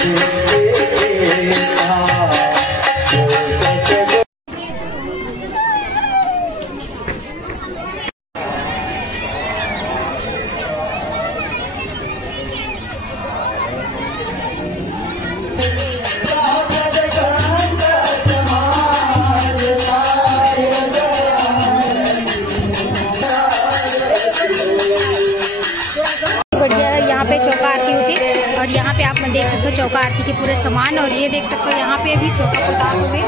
यहाँ पे चौका आरती होती है और यहाँ पे आप देख सकते हो चौका आरती के पूरे सामान। और ये देख सकते हो यहाँ पे भी चौका पुतार हुए।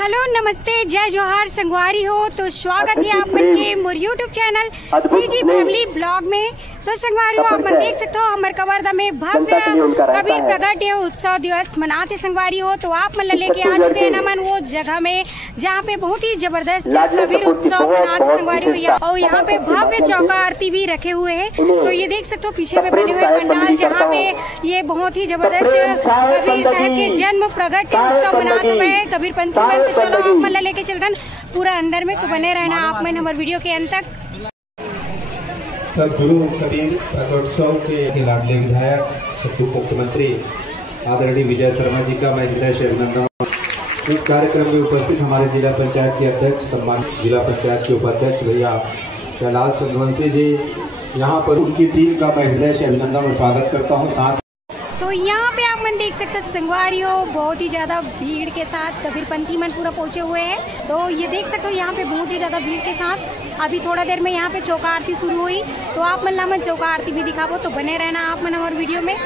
हेलो नमस्ते जय जोहार संगवारी हो, तो स्वागत है आप मन के मोर YouTube channel CG family blog में। तो संगवारी हो आप मन देख सकते हो हमारे कवर्धा में भव्य कबीर प्रगट उत्सव दिवस मनाते संगवारी हो। तो आप मन लेके आ चुके हैं मन वो जगह में जहाँ पे बहुत ही जबरदस्त कबीर उत्सव मनाते संगवारी हो। और यहाँ पे भव्य चौका आरती भी रखे हुए है। तो ये देख सकते हो पीछे में बने हुए पंडाल जहाँ पे ये बहुत ही जबरदस्त कबीर साहब के जन्म प्रगट उत्सव मनाते हुए कबीर पंथी में। तो चलो आप मन लेके चलते पूरा अंदर में, तो बने रहना आप मन हमारे वीडियो के अंत तक। गुरु कबीर प्रगटोत्सव के लाडले विधायक सत्तू मुख्यमंत्री आदरणीय विजय शर्मा जी का मैं हृदय से अभिनंदन। इस कार्यक्रम में उपस्थित हमारे जिला पंचायत के अध्यक्ष, सम्मानित जिला पंचायत के उपाध्यक्ष भैया कैलाश चंद्रवंशी जी, यहाँ पर उनकी टीम का मैं हृदय से अभिनंदन और स्वागत करता हूँ। साथ तो यहाँ पे आप मन देख सकते संगवारी हो बहुत ही ज्यादा भीड़ के साथ कबीर पंथी मन पूरा पहुंचे हुए हैं। तो ये देख सकते हो यहाँ पे बहुत ही ज्यादा भीड़ के साथ अभी थोड़ा देर में यहाँ पे चौका आरती शुरू हुई। तो आप मन चौका आरती भी दिखाबो, तो बने रहना आप मन हमारे वीडियो में।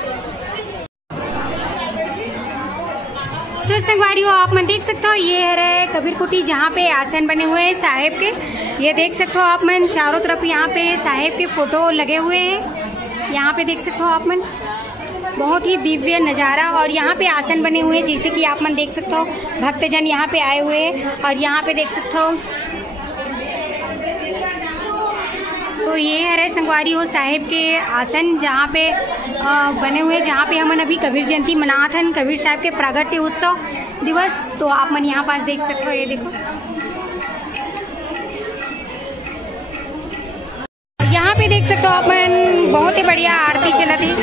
तो संगवारी हो आप मन देख सकते हो ये है कबीर कुटी जहाँ पे आसन बने हुए हैं साहेब के। ये देख सकते हो आप मन चारों तरफ यहाँ पे साहेब के फोटो लगे हुए हैं। यहाँ पे देख सकते हो आप मन बहुत ही दिव्य नज़ारा। और यहाँ पे आसन बने हुए हैं जैसे कि आप मन देख सकते हो भक्तजन यहाँ पे आए हुए हैं। और यहाँ पे देख सकते हो तो ये है संगवारी हो साहेब के आसन जहाँ पे बने हुए जहाँ पे हम अभी कबीर जयंती मनाते हैं कबीर साहब के प्रागट्य उत्सव दिवस। तो आप मन यहाँ पास देख सकते हो ये देखो यहाँ पे देख सकते हो आप मन बहुत ही बढ़िया आरती चला थी।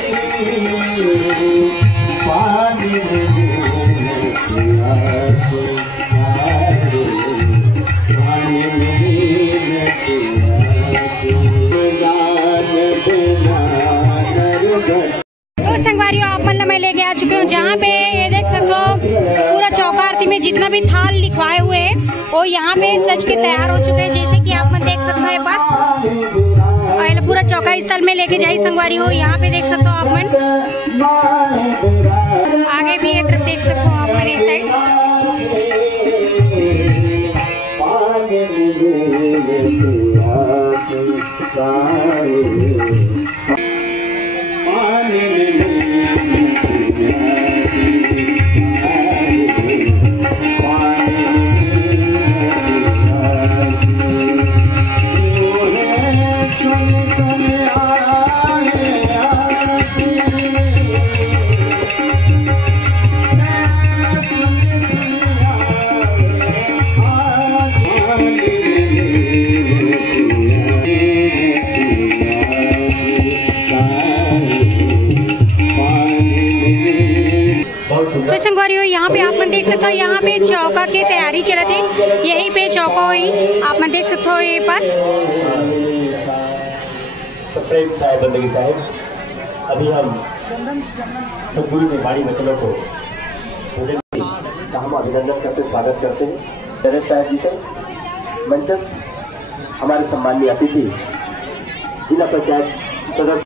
तो संगवारियों आप मन मैं लेके आ चुके हूँ जहाँ पे ये देख सकते हो पूरा चौका आरती में जितना भी थाल लिखवाए हुए हैं वो यहाँ पे सज के तैयार हो चुके हैं जैसे कि आप मन देख सकते हो। बस पूरा चौका स्थल में लेके जाई संगवारी हो। यहाँ पे देख सकते हो आप मन आगे भी एक तरफ देख सकते हो आप मन इस साइड। तो संगवारियों यहाँ पे आप मन देख सकते हो यहाँ पे चौका की तैयारी चल रही थी। यहीं पे चौका हुई आप मन देख सकते हो ये पास सप्रेम साहेब बंदगी साहेब। अभी हम सदगुरु के बाड़ी बचनों को हम अभिनंदन करते स्वागत करते हैं। नरेश साहब जी से मंचस्थ हमारे सम्माननीय अतिथि जिला पंचायत सदस्य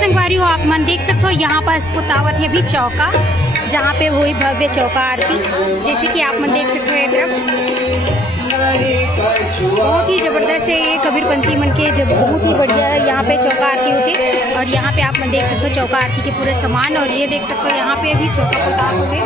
संगवारी हो आप मन देख सकते हो यहाँ पास पुतावत है भी चौका जहाँ पे वही भव्य चौका आरती जैसे कि आप मन देख सकते हो एक तरफ बहुत ही जबरदस्त है ये कबीर पंथी मन के जब बहुत ही बढ़िया यहाँ पे चौका आरती होती है। और यहाँ पे आप मन देख सकते हो चौका आरती के पूरे सामान। और ये देख सकते हो यहाँ पे भी चौका पुताव हुए।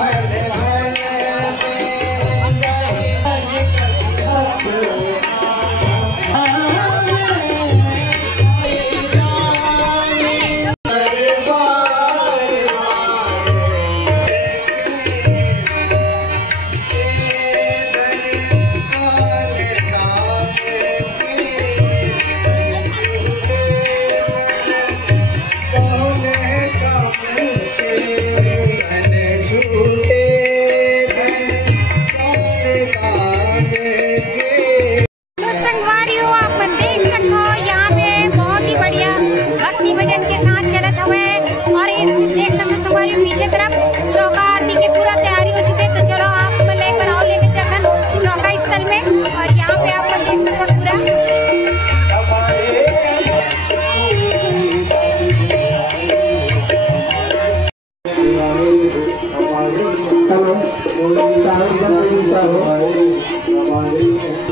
सामने तरफ चौका आरती की पूरा तैयारी हो चुकी है। तो चलो आप लेकर आओ, लेके चलकर चौका स्थल में। और यहाँ पे आप देख सकते हो पूरा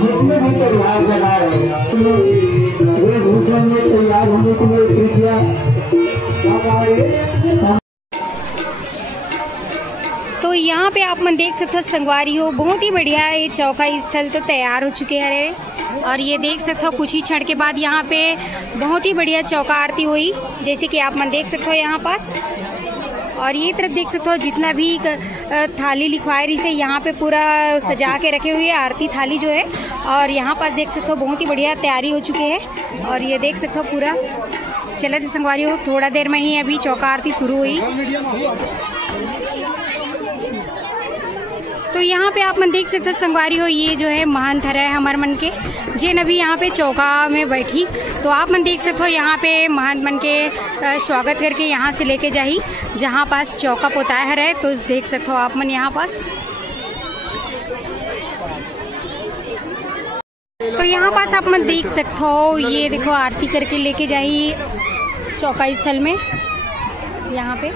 जितने भी परिवार बना रहे तैयार होने के लिए कृपया। तो यहाँ पे आप मन देख सकते हो संगवारी हो, बहुत ही बढ़िया ये चौका स्थल तो तैयार हो चुके हैं। और ये देख सकते हो कुछ ही क्षण के बाद यहाँ पे बहुत ही बढ़िया चौका आरती हुई, जैसे कि आप मन देख सकते हो यहाँ पास। और ये तरफ देख सकते हो जितना भी थाली लिखवाई रही से यहाँ पे पूरा सजा के रखे हुए आरती थाली जो है। और यहाँ पास देख सकते हो बहुत ही बढ़िया तैयारी हो चुकी है। और ये देख सकते हो पूरा चलत संगवारी हो, थोड़ा देर में ही अभी चौका आरती शुरू हुई। तो यहाँ पे आप मन देख सकते हो संगवारी हो, ये जो है महंत है हमारे मन के जिन अभी यहाँ पे चौका में बैठी। तो आप मन देख सकते हो यहाँ पे महंत मन के स्वागत करके यहाँ से लेके जाही जहाँ पास चौका पोताया है। तो देख सकते हो आप मन यहाँ पास। तो यहाँ पास आप मन देख सकते हो, ये देखो आरती करके लेके जाही चौका स्थल में यहाँ पे।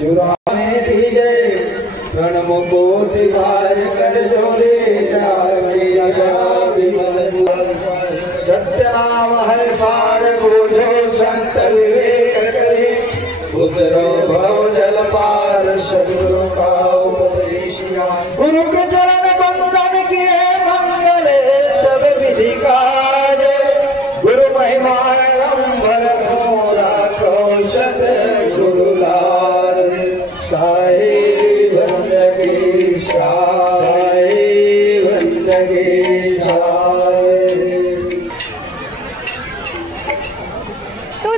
चुराने दीजे प्रणम कोटि बार कर जोरे सत्य नाम है सार बूझो संत विवेक करे उतरो भव जल पार सदगुरु का उपदेशिया गुरु के चरण बंदन किए मंगल सब विधि काज गुरु महिमा रंभर घोरा कौशत गुरु लाज साई बंदगी साई बंदगी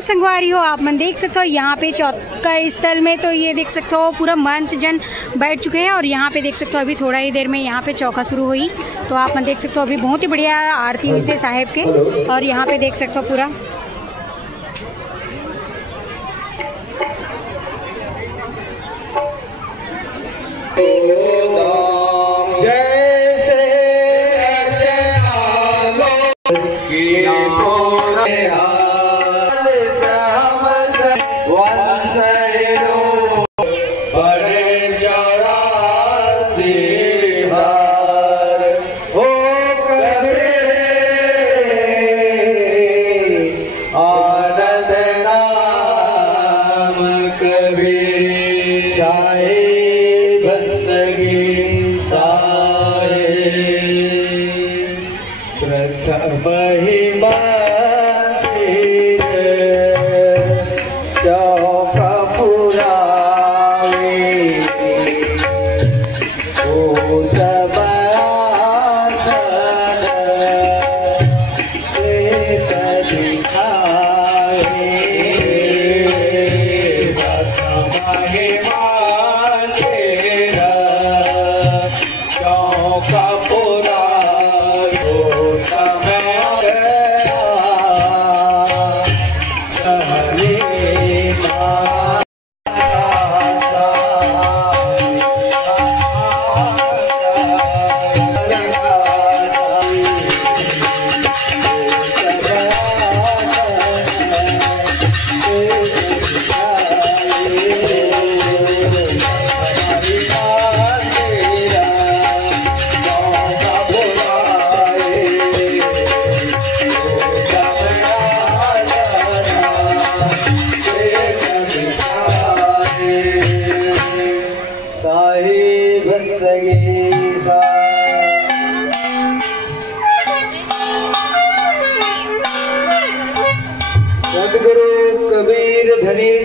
संगवारी हो आप मन देख सकते हो यहाँ पे चौका स्थल में तो ये देख सकते हो पूरा महंत जन बैठ चुके हैं और यहाँ पे देख सकते हो अभी थोड़ा ही देर में यहाँ पे चौका शुरू हुई तो आप मन देख सकते हो अभी बहुत ही बढ़िया आरती हुई से साहेब के और यहाँ पे देख सकते हो पूरा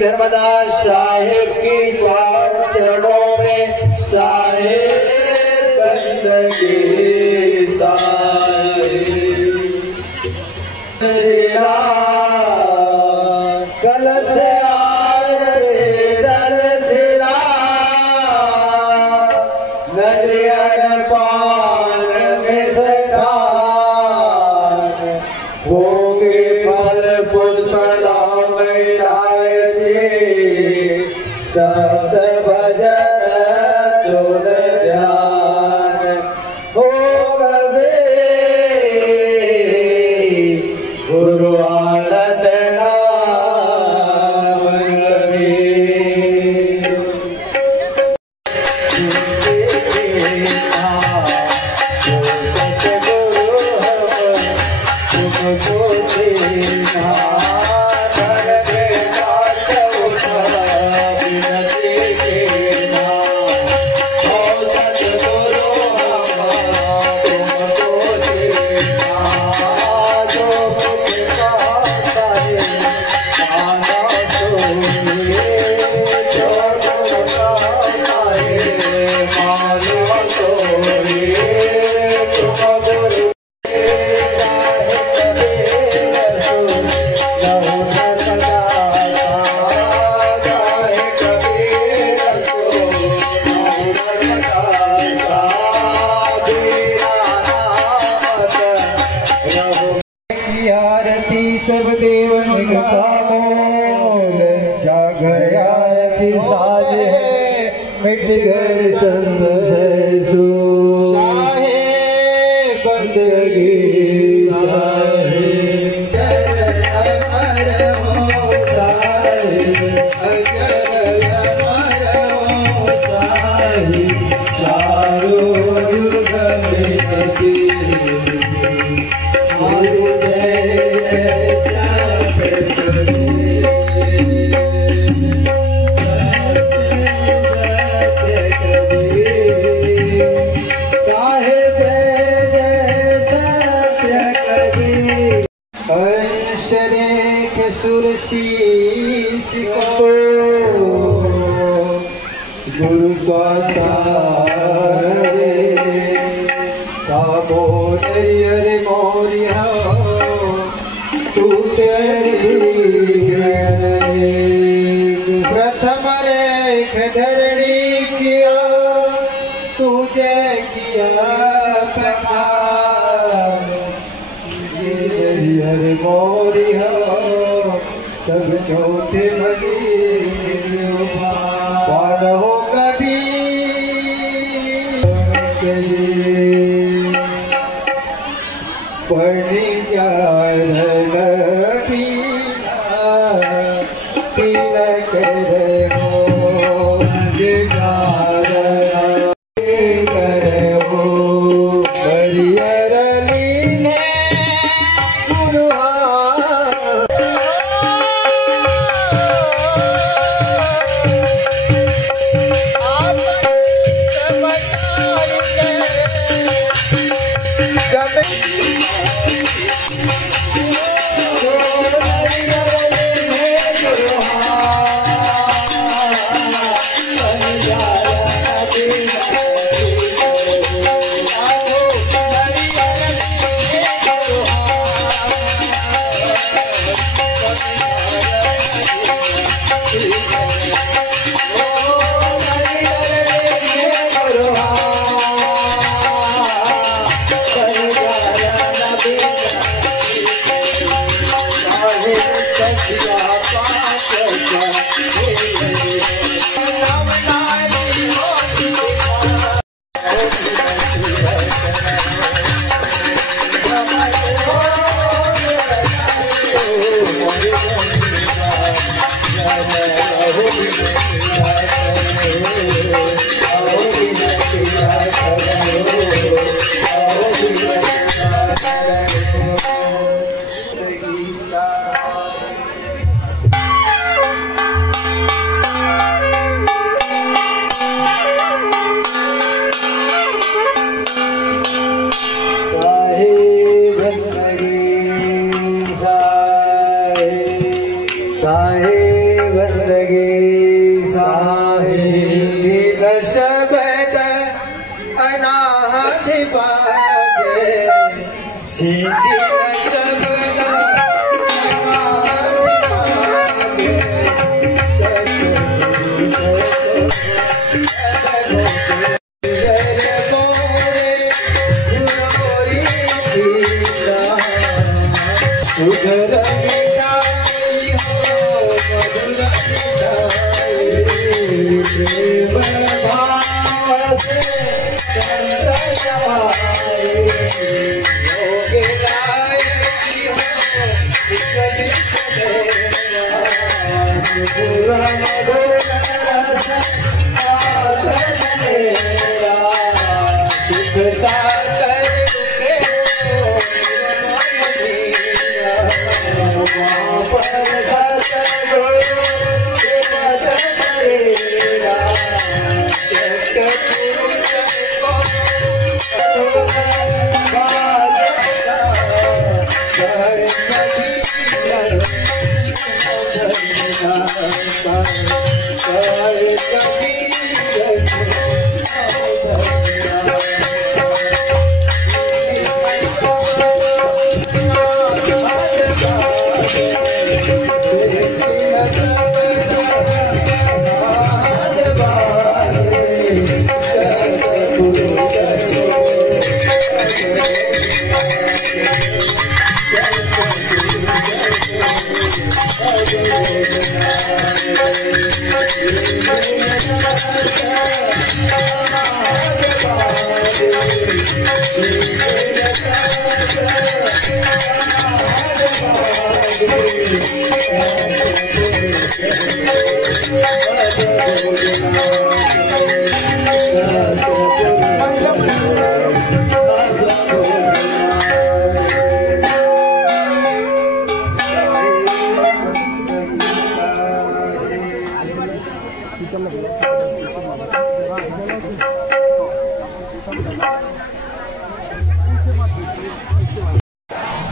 धर्मदास साहेब की चरणों में साहेब बंदगी कलश नरियर पान में होंगे फल पुष्प सत भजन तुल ध्यान हो गवे गुरु आनंद नाम सब देवन का मोल जागर आरती साज है मिट गए संशय सो शाहे बंदगी अमर हो सारे अगर अमर हर्ष रेख सुरशीष को गुरु स्वातारे कामोदय मोरिया टूटे प्रथम रेख धरणी किया तुझे किया पखार हर मोरी हो तब चौथे बली पार हो कभी पढ़ी जाए तिलक हो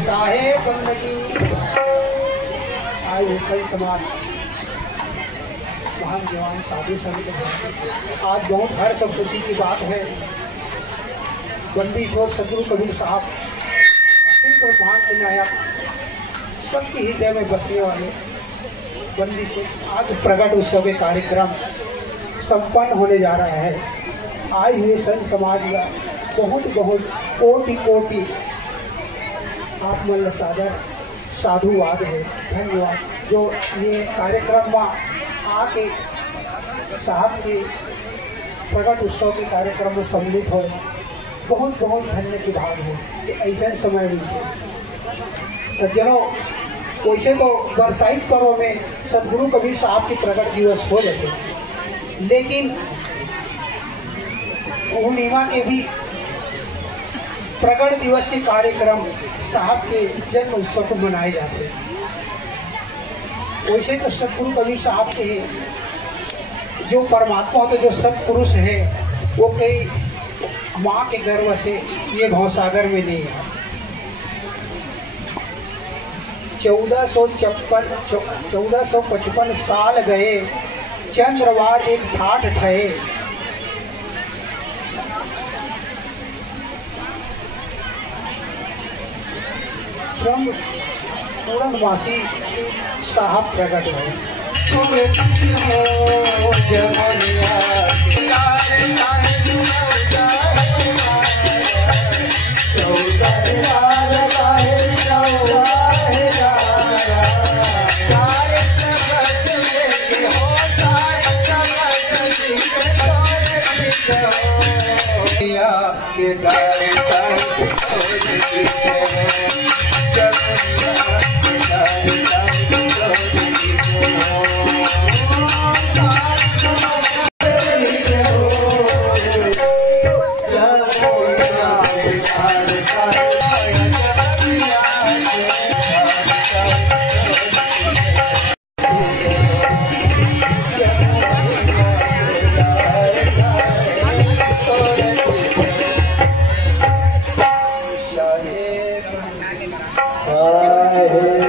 साहेब बंदगी आए हुए संत समाज, महान जवान साधु संत हैं। आज बहुत हर्ष और खुशी की बात है, बंदीश्वर सदगुरु कबीर साहब अखिल ब्रह्मांड के नायक, सबके हृदय में बसने वाले बंदीश्वर आज प्रकट उत्सव के कार्यक्रम संपन्न होने जा रहा है। आए हुए संत समाज का बहुत बहुत कोटि कोटि आत्मल्य सादर साधुवाद है, धन्यवाद। जो ये कार्यक्रम में आके साहब के प्रकट उत्सव के कार्यक्रम में सम्मिलित हो, बहुत बहुत धन्य की भाव है कि ऐसे समय में सज्जनों, वैसे तो बरसाइत पर्व में सदगुरु कबीर साहब के प्रकट दिवस हो जाते, लेकिन पूर्णिमा के भी प्रकट दिवस के कार्यक्रम साहब के जन्म उत्सव को मनाए जाते हैं। वैसे तो सदगुरु कबीर साहब के जो परमात्मा होते, जो सत्पुरुष है, वो कई माँ के गर्भ से ये भवसागर में नहीं है। 1455 साल गए, चंद्रवार एक ठाठ ठहे, ब्रह्म पूर्णमासी साहब प्रकट हुए। Hare